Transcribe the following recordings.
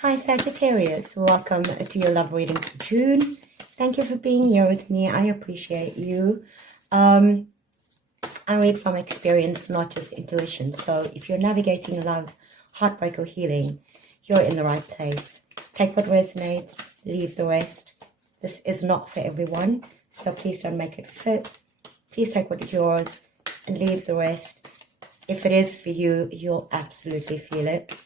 Hi Sagittarius, welcome to your love reading for June. Thank you for being here with me. I appreciate you. I read from experience, not just intuition. So if you're navigating love, heartbreak, or healing, you're in the right place. Take what resonates, leave the rest. This is not for everyone, so please don't make it fit. Please take what is yours and leave the rest. If it is for you, you'll absolutely feel it.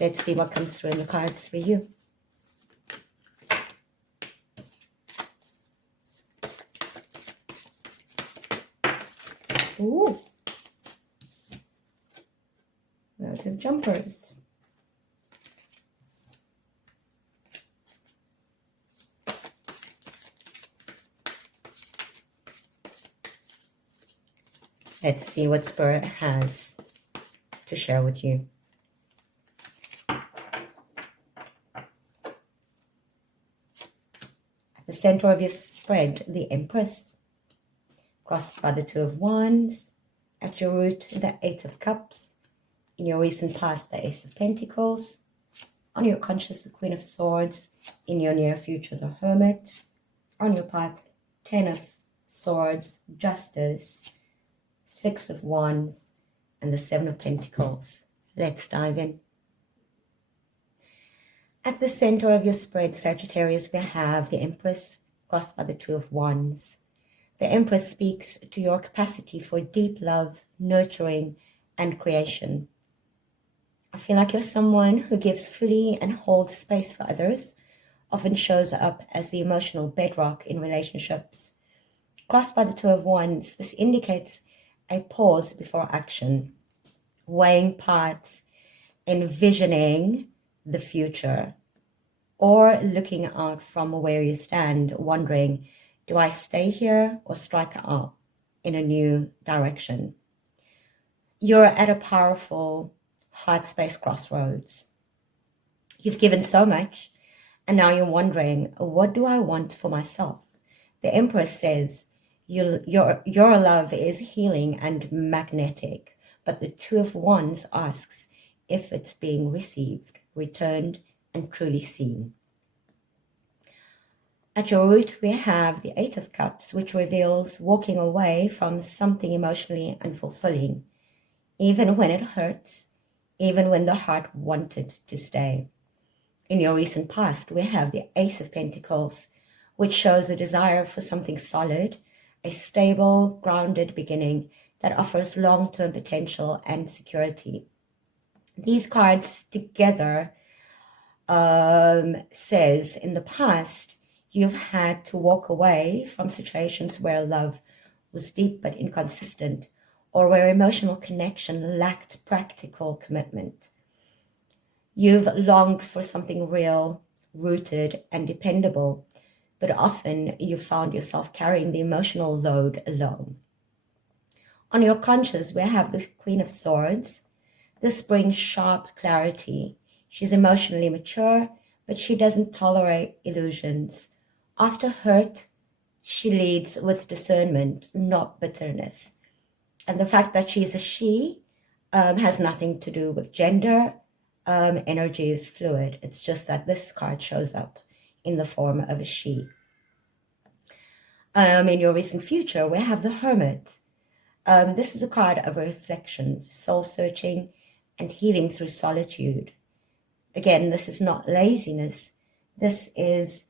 Let's see what comes through in the cards for you. Ooh. Lots of jumpers. Let's see what Spirit has to share with you. At the center of your spread, the Empress, crossed by the Two of Wands. At your root, the Eight of Cups. In your recent past, the Ace of Pentacles. On your conscious, the Queen of Swords. In your near future, the Hermit. On your path, 10 of Swords, Justice, 6 of Wands, and the 7 of Pentacles. Let's dive in. At the center of your spread, Sagittarius, we have the Empress crossed by the Two of Wands. The Empress speaks to your capacity for deep love, nurturing, and creation. I feel like you're someone who gives fully and holds space for others, often shows up as the emotional bedrock in relationships. Crossed by the Two of Wands, this indicates a pause before action, weighing paths, envisioning the future, or looking out from where you stand, wondering, do I stay here or strike out in a new direction? You're at a powerful heart space crossroads. You've given so much, and now you're wondering, what do I want for myself? The Empress says, your love is healing and magnetic, but the Two of Wands asks if it's being received, returned, and truly seen. At your root, we have the Eight of Cups, which reveals walking away from something emotionally unfulfilling, even when it hurts, even when the heart wanted to stay. In your recent past, we have the Ace of Pentacles, which shows a desire for something solid, a stable, grounded beginning that offers long-term potential and security. These cards together says in the past, you've had to walk away from situations where love was deep but inconsistent, or where emotional connection lacked practical commitment. You've longed for something real, rooted, and dependable, but often you found yourself carrying the emotional load alone. On your conscience, we have the Queen of Swords. This brings sharp clarity. She's emotionally mature, but she doesn't tolerate illusions. After hurt, she leads with discernment, not bitterness. And the fact that she's a she has nothing to do with gender. Energy is fluid. It's just that this card shows up in the form of a she. In your recent future, we have the Hermit. This is a card of reflection, soul-searching, and healing through solitude. Again, this is not laziness. This is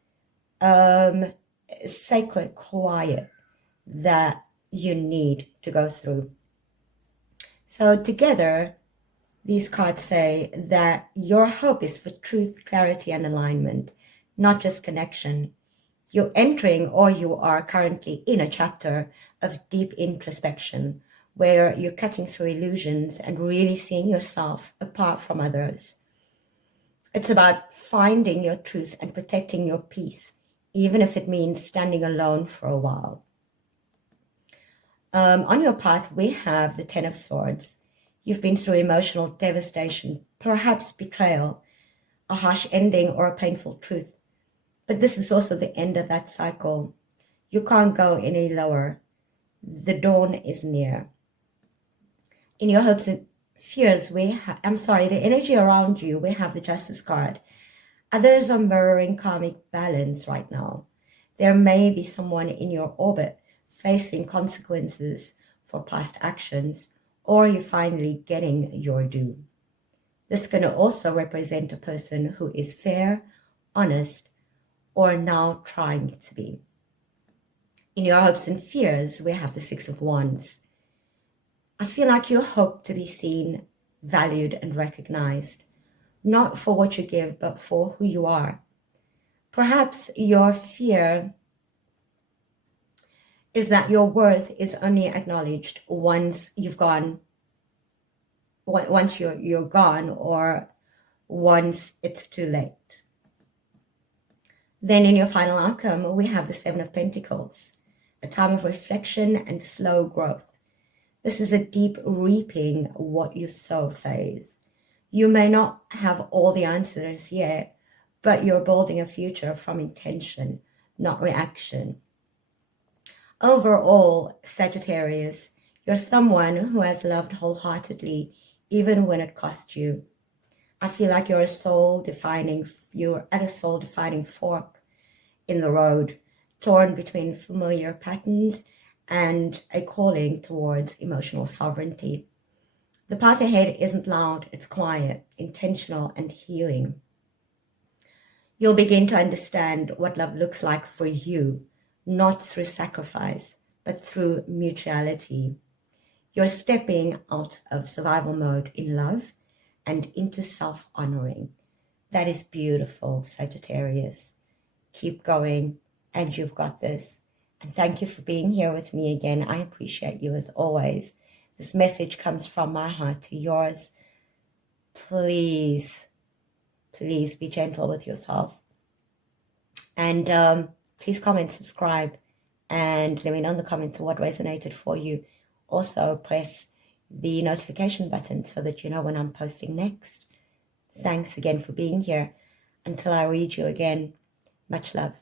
sacred quiet that you need to go through. So together, these cards say that your hope is for truth, clarity, and alignment, not just connection. You're entering, or you are currently in, a chapter of deep introspection where you're cutting through illusions and really seeing yourself apart from others. It's about finding your truth and protecting your peace, even if it means standing alone for a while. On your path, we have the Ten of Swords. You've been through emotional devastation, perhaps betrayal, a harsh ending, or a painful truth. But this is also the end of that cycle. You can't go any lower. The dawn is near. In your hopes fears, the energy around you, we have the Justice card. Others are mirroring karmic balance right now. There may be someone in your orbit facing consequences for past actions, or you're finally getting your due. This can also represent a person who is fair, honest, or now trying to be. In your hopes and fears, we have the Six of Wands. I feel like you hope to be seen, valued, and recognized, not for what you give, but for who you are. Perhaps your fear is that your worth is only acknowledged once you've gone, once you're gone, or once it's too late. Then in your final outcome, we have the Seven of Pentacles, a time of reflection and slow growth. This is a deep reaping what you sow phase. You may not have all the answers yet, but you're building a future from intention, not reaction. Overall, Sagittarius, you're someone who has loved wholeheartedly, even when it cost you. I feel like you're at a soul-defining fork in the road, torn between familiar patterns and a calling towards emotional sovereignty. The path ahead isn't loud, it's quiet, intentional, and healing. You'll begin to understand what love looks like for you, not through sacrifice, but through mutuality. You're stepping out of survival mode in love and into self-honoring. That is beautiful, Sagittarius. Keep going, and you've got this. And thank you for being here with me again. I appreciate you as always. This message comes from my heart to yours. Please be gentle with yourself. And please comment, subscribe, and let me know in the comments what resonated for you. Also, press the notification button so that you know when I'm posting next. Thanks again for being here. Until I read you again, much love.